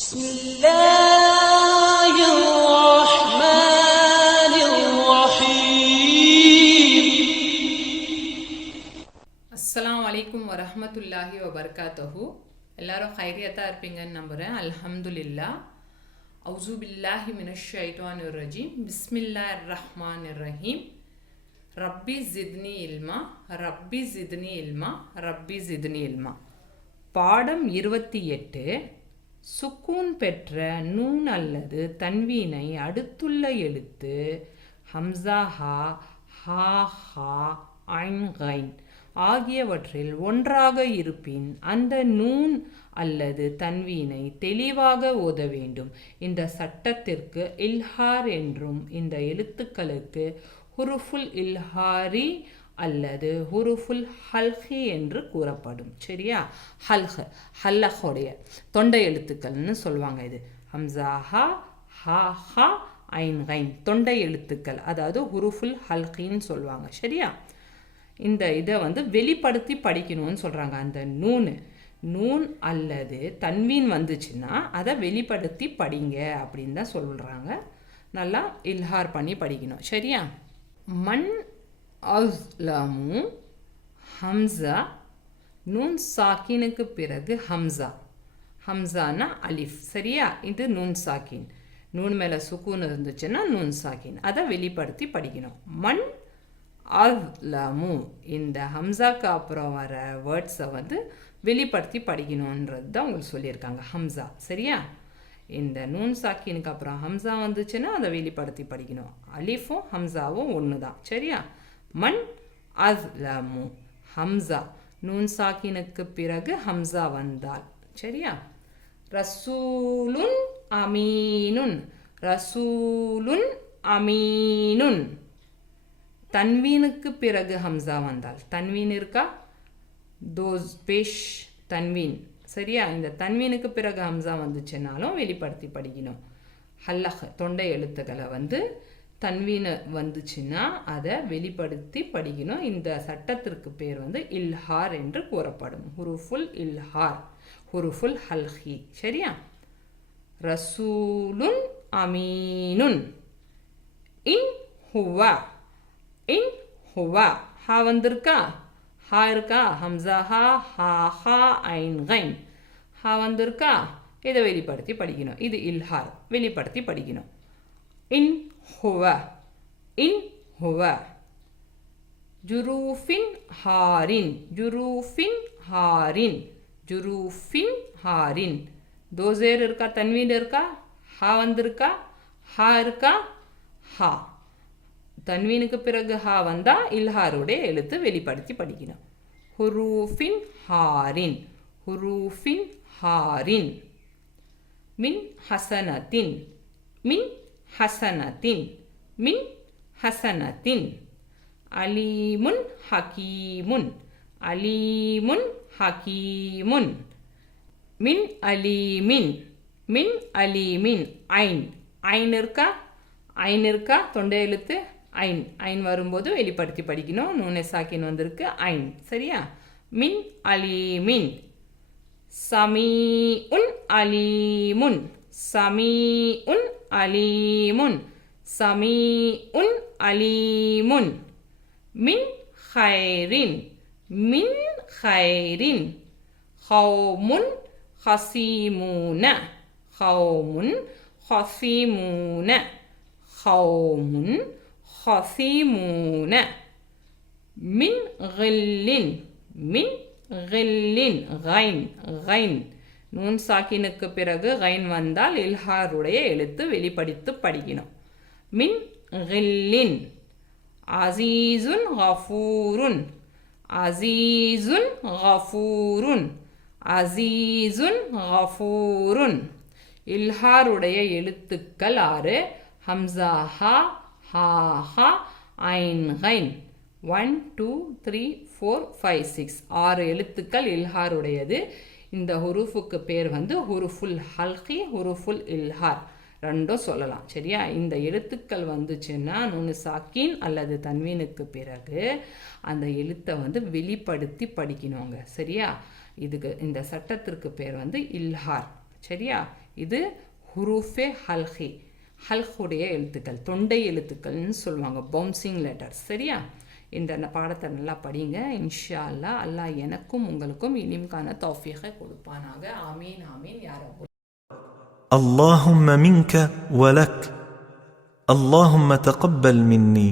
بسم الله الرحمن الرحيم. அஸ்ஸலாமு அலைக்கும் வரஹ்மத்துல்லாஹி வபரகாத்துஹு. எல்லாரும் ஹைரியத்தாக இருப்பீங்கன்னு நம்புகிறேன். அல்ஹம்துலில்லாஹ். அவுசு பில்லாஹி மினஷ் ஷைத்தானிர் ரஜீம். பிஸ்மில்லாஹிர் ரஹ்மானிர் ரஹீம். ரப்பி ஜித்னி இல்மா, ரப்பி ஜித்னி இல்மா, ரப்பி ஜித்னி இல்மா. பாடம் 28. சுக்கூன் பெற்ற நூன் அல்லது தன்வீனை அடுத்துள்ள எழுத்து ஹம்சா, ஹா, ஹா, ஹா, ஐன், கைன் ஆகியவற்றில் ஒன்றாக இருப்பின் அந்த நூன் அல்லது தன்வீனை தெளிவாக ஓத வேண்டும். இந்த சட்டத்திற்கு இல்ஹார் என்றும் இந்த எழுத்துக்களுக்கு ஹுருஃபுல் இல்ஹாரி அல்லது ஹுருஃபுல் ஹல்கி என்று கூறப்படும். சரியா? ஹல்லஹோடைய தொண்டை எழுத்துக்கள்னு சொல்லுவாங்க. இது ஹம்சா, ஹா, ஹா, ஹா, ஐன், கைன் தொண்டை எழுத்துக்கள், அதாவது ஹுருஃபுல் ஹல்கின்னு சொல்லுவாங்க. சரியா? இந்த இதை வெளிப்படுத்தி படிக்கணும்னு சொல்கிறாங்க. அந்த நூன் அல்லது தன்வீன் வந்துச்சுன்னா அதை வெளிப்படுத்தி படிங்க அப்படின்னு தான் சொல்கிறாங்க. நல்லா இல்ஹார் பண்ணி படிக்கணும். சரியா? மண் அஸ்லமு ஹம்சா, நூன் சாக்கினுக்கு பிறகு ஹம்சானா அலிஃப். சரியா? இது நூன் சாக்கின். நூன் மேலே சுக்கூன் இருந்துச்சுன்னா நூன் சாக்கின். அதை வெளிப்படுத்தி படிக்கணும். மண் அஸ்லமு, இந்த ஹம்சாக்கு அப்புறம் வர வேர்ட்ஸை வெளிப்படுத்தி படிக்கணுன்றது தான் உங்களுக்கு சொல்லியிருக்காங்க. ஹம்சா. சரியா? இந்த நூன் சாக்கினுக்கு அப்புறம் ஹம்சா வந்துச்சுன்னா அதை வெளிப்படுத்தி படிக்கணும். அலிஃபும் ஹம்சாவும் ஒன்று தான். சரியா? மண் அஸ்லமு ஹம்சா, நூன் சாக்கினுக்கு பிறகு ஹம்சா வந்தால். சரியா? ரசூலுன் அமீனுன், ரசூலுன் அமீனுன். தன்வீனுக்கு பிறகு ஹம்சா வந்தால், தன்வீன் இருக்கா? தோஸ் பேஷ் தன்வீன். சரியா? இந்த தன்வீனுக்கு பிறகு ஹம்சா வந்துச்சுன்னாலும் வெளிப்படுத்தி படிக்கணும். ஹல்லஹ் தொண்டை எழுத்துக்களை தன்வீனை வந்துச்சுன்னா அதை வெளிப்படுத்தி படிக்கணும். இந்த சட்டத்திற்கு பேர் இல்ஹார் என்று கூறப்படும். ஹுருஃபுல் இல்ஹார், ஹுருஃபுல் ஹல்கி. சரியா? ரசூலுன் அமீனுன். இன் ஹுவா, இன் ஹுவா. ஹா வந்திருக்கா? ஹா இருக்கா? ஹம்சா, ஹா, ஹா, ஹா, ஐன், கைன். ஹா வந்திருக்கா? இதை வெளிப்படுத்தி படிக்கணும். இது இல்ஹார், வெளிப்படுத்தி படிக்கணும். இன் ஹுவ, இன் ஹுவ. ஜுரூஃபின் ஹாரின், ஜுரூஃபின் ஹாரின், ஜுரூஃபின் ஹாரின். தோசேர் இருக்கா? தன்வீன் இருக்கா? ஹா வந்திருக்கா? ஹா இருக்கா? ஹா. தன்வீனுக்கு பிறகு ஹா வந்தா இல்ஹாருடைய எழுத்து வெளிப்படுத்தி படிக்கணும். ஹுரூஃபின் ஹாரின், ஹுரூஃபின் ஹாரின். மின் ஹசனத்தின், மின் ஹசனத்தின், மின் ஹசனத்தின். அலீமுன் ஹகீமுன், அலீமுன் ஹகீமுன். மின் அலீமின், மின் அலீமின். ஐன், ஐன் இருக்கா? ஐன் இருக்கா? தொண்டை எழுத்து ஐன். ஐன் வரும்போது வெளிப்படுத்தி படிக்கணும். நூனே சாக்கின் வந்திருக்கு, ஐன். சரியா? மின் அலீமின். சமீஉன் அலீமுன், சமீஉன் அலீமுன், சமீஉன் அலீமுன். மின் ஹைரின், மின் ஹைரின். கௌமுன் ஹசீமூன, கௌமுன் ஹசீமூன, கௌமுன் ஹசீமூன. மின் கில்லின், மின் கில்லின். கைன், கைன். நூன் சாக்கினுக்கு பிறகு கைன் வந்தால் இல்ஹாருடைய எழுத்து வெளிப்படுத்தி படிக்கணும். மின் கில்லின். அசீசுன் கஃபூருன், அசீசுன் கஃபூருன், அசீசுன் கஃபூருன். இல்ஹாருடைய எழுத்துக்கள் 6. ஹம்சா, ஹா, ஹா, ஹா, ஐன், கைன். 1 2 3 4 5 6 6 எழுத்துக்கள் இல்ஹாருடையது. இந்த ஹுருஃபுக்கு பேர் ஹுருஃபுல் ஹல்கி, ஹுருஃபுல் இல்ஹார் ரெண்டும் சொல்லலாம். சரியா? இந்த எழுத்துக்கள் வந்துச்சுன்னா நூனு சாக்கின் அல்லது தன்வீனுக்கு பிறகு அந்த எழுத்தை வெளிப்படுத்தி படிக்கணுங்க. சரியா? இதுக்கு இந்த சட்டத்திற்கு பேர் இல்ஹார். சரியா? இது ஹுரூஃபே ஹல்கி, ஹல்குடைய எழுத்துக்கள், தொண்டை எழுத்துக்கள்னு சொல்லுவாங்க, பவுன்சிங் லெட்டர்ஸ். சரியா? இந்த பாடத்தை நல்லா படிங்க. இன்ஷா அல்லாஹ் அல்லாஹ் எனக்கும் உங்களுக்கும் இனிம்கான தௌஃபீகை கொடுப்பானாக. ஆமீன் ஆமீன் யா ரப். اللهم منك ولك، اللهم تقبل مني.